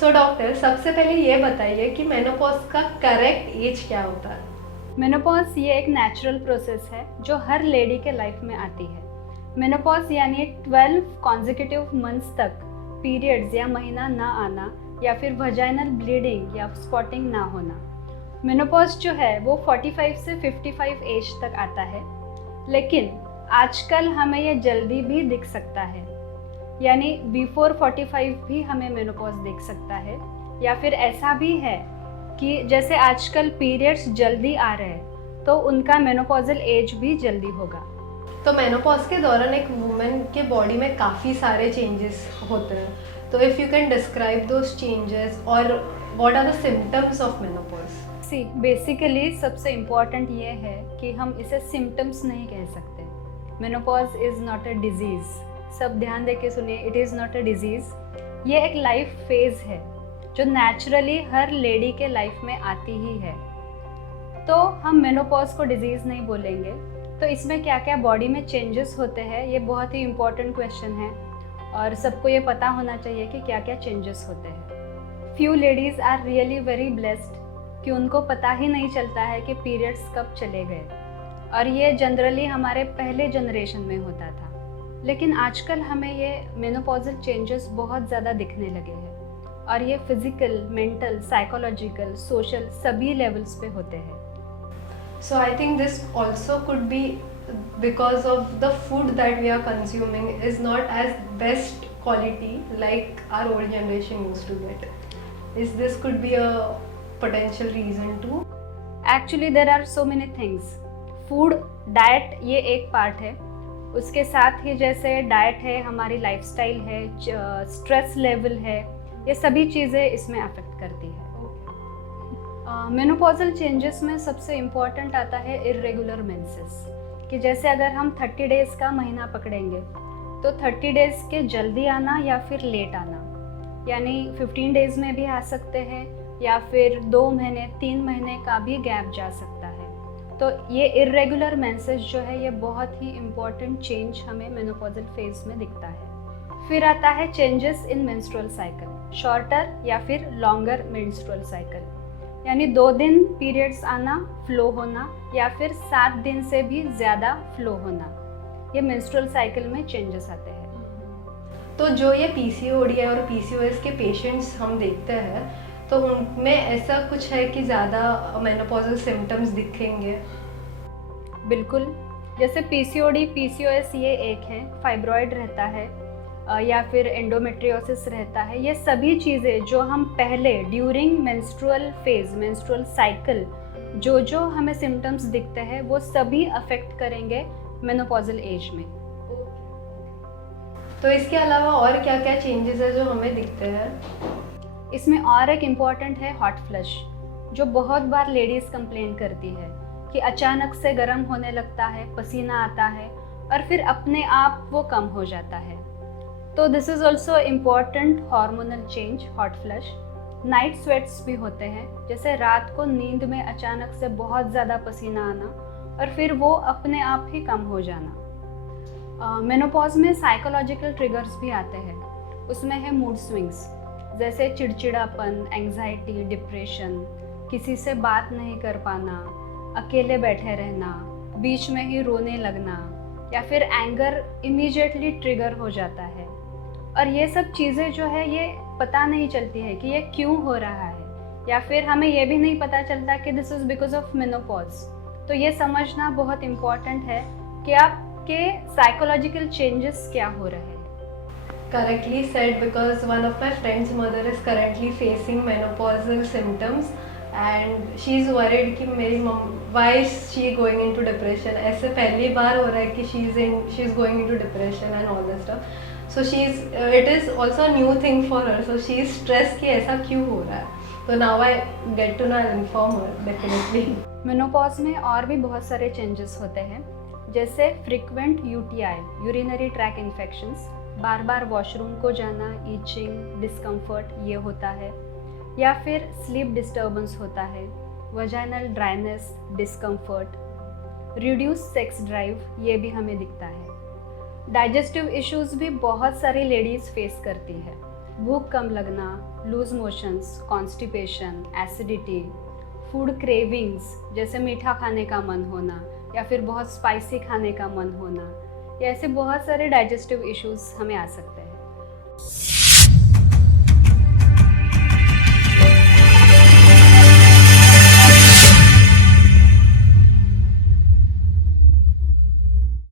So doctor, सबसे पहले ये बताइए कि मेनोपॉज का करेक्ट एज क्या होता है? मेनोपॉज ये एक नेचुरल प्रोसेस है जो हर लेडी के लाइफ में आती है। मेनोपॉज यानी 12 कॉन्जिक्यूटिव मंथ्स तक पीरियड्स या महीना ना आना या फिर वजाइनल ब्लीडिंग या स्पॉटिंग ना होना। मेनोपॉज जो है वो 45 से 55 एज तक आता है, लेकिन आजकल हमें ये जल्दी भी दिख सकता है, यानी बिफोर 45 भी हमें मेनोपॉज दिख सकता है। या फिर ऐसा भी है कि जैसे आजकल पीरियड्स जल्दी आ रहे हैं तो उनका मेनोपॉजल एज भी जल्दी होगा। तो मेनोपॉज के दौरान एक वुमेन के बॉडी में काफ़ी सारे चेंजेस होते हैं, तो if you can describe those changes और what are the symptoms of menopause? Basically सबसे इम्पॉर्टेंट ये है कि हम इसे सिम्टम्स नहीं कह सकते। Menopause is not a disease. सब ध्यान दे के सुनिए, it is not a disease. ये एक लाइफ फेज़ है जो नेचुरली हर लेडी के लाइफ में आती ही है। तो हम मेनोपॉज को डिजीज़ नहीं बोलेंगे। तो इसमें क्या क्या बॉडी में चेंजेस होते हैं, ये बहुत ही इम्पॉर्टेंट क्वेश्चन है और सबको ये पता होना चाहिए कि क्या क्या चेंजेस होते हैं। Few ladies are really very blessed कि उनको पता ही नहीं चलता है कि पीरियड्स कब चले गए, और ये जनरली हमारे पहले जनरेशन में होता था। लेकिन आजकल हमें ये मेनोपॉजल चेंजेस बहुत ज़्यादा दिखने लगे हैं और ये फिजिकल, मेंटल, साइकोलॉजिकल, सोशल सभी लेवल्स पे होते हैं। So I think this also could be because of the food that we are consuming is not as best quality like our old generation used to get. Is this could be a potential reason too? Actually there are so many things. Food, diet ये एक part है। उसके साथ ही जैसे diet है, हमारी lifestyle है, stress level है, ये सभी चीज़ें इसमें अफेक्ट करती है। मेनोपॉजल चेंजेस में सबसे इम्पॉर्टेंट आता है इरेगुलर मेंसेस, कि जैसे अगर हम 30 डेज़ का महीना पकड़ेंगे तो 30 डेज़ के जल्दी आना या फिर लेट आना, यानी 15 डेज़ में भी आ सकते हैं या फिर 2 महीने 3 महीने का भी गैप जा सकता है। तो ये इरेगुलर मेंसेस जो है ये बहुत ही इम्पॉर्टेंट चेंज हमें मेनोपॉजल फेज में दिखता है। फिर आता है changes in menstrual cycle, shorter या फिर लॉन्गर मेंस्ट्रुअल साइकिल, यानी 2 दिन पीरियड्स आना, फ्लो होना, या फिर 7 दिन से भी ज़्यादा फ्लो होना, ये मेंस्ट्रुअल साइकिल में चेंजेस आते हैं। तो जो ये PCOD है और PCOS के पेशेंट्स हम देखते हैं, तो उनमें ऐसा कुछ है कि ज़्यादा मेनोपॉजल सिम्टम्स दिखेंगे? बिल्कुल, जैसे PCOD, PCOS ये एक है, फाइब्रॉइड रहता है या फिर एंडोमेट्रियोसिस रहता है। ये सभी चीज़ें जो हम पहले during menstrual phase, menstrual cycle जो हमें सिम्टम्स दिखते हैं वो सभी अफेक्ट करेंगे मेनोपॉजल एज में। तो इसके अलावा और क्या क्या चेंजेस है जो हमें दिखते हैं? इसमें और एक इम्पॉर्टेंट है हॉट फ्लश, जो बहुत बार लेडीज़ कंप्लेन करती है कि अचानक से गर्म होने लगता है, पसीना आता है और फिर अपने आप वो कम हो जाता है। तो this is also important hormonal change, hot flush. Night sweats भी होते हैं, जैसे रात को नींद में अचानक से बहुत ज़्यादा पसीना आना और फिर वो अपने आप ही कम हो जाना। मेनोपॉज में साइकोलॉजिकल ट्रिगर्स भी आते हैं। उसमें है मूड स्विंग्स, जैसे चिड़चिड़ापन, एंग्जाइटी, डिप्रेशन, किसी से बात नहीं कर पाना, अकेले बैठे रहना, बीच में ही रोने लगना, या फिर एंगर इमीडिएटली ट्रिगर हो जाता है। और ये सब चीज़ें जो है ये पता नहीं चलती है कि ये क्यों हो रहा है, या फिर हमें ये भी नहीं पता चलता कि this is because of menopause. तो ये समझना बहुत इम्पॉर्टेंट है कि आपके साइकोलॉजिकल चेंजेस क्या हो रहे हैं। Correctly said, because one of my friend's mother is currently facing menopausal symptoms and she is worried कि मेरी why is she going into depression? ऐसे पहली बार हो रहा है कि she is going into depression and all this stuff. So it is also a new thing for her. So she is stressed कि ऐसा क्यों हो रहा है. So now I get to know and inform her definitely. Menopause में और भी बहुत सारे चेंजेस होते हैं, जैसे frequent UTI, urinary tract infections, बार बार वॉशरूम को जाना, ईचिंग, डिस्कम्फर्ट ये होता है, या फिर स्लीप डिस्टर्बेंस होता है, vaginal dryness, discomfort, reduce sex drive ये भी हमें दिखता है। डाइजेस्टिव इश्यूज भी बहुत सारी लेडीज़ फेस करती है, भूख कम लगना, loose motions, constipation, acidity, food cravings जैसे मीठा खाने का मन होना या फिर बहुत स्पाइसी खाने का मन होना, या ऐसे बहुत सारे डाइजेस्टिव इश्यूज हमें आ सकते हैं।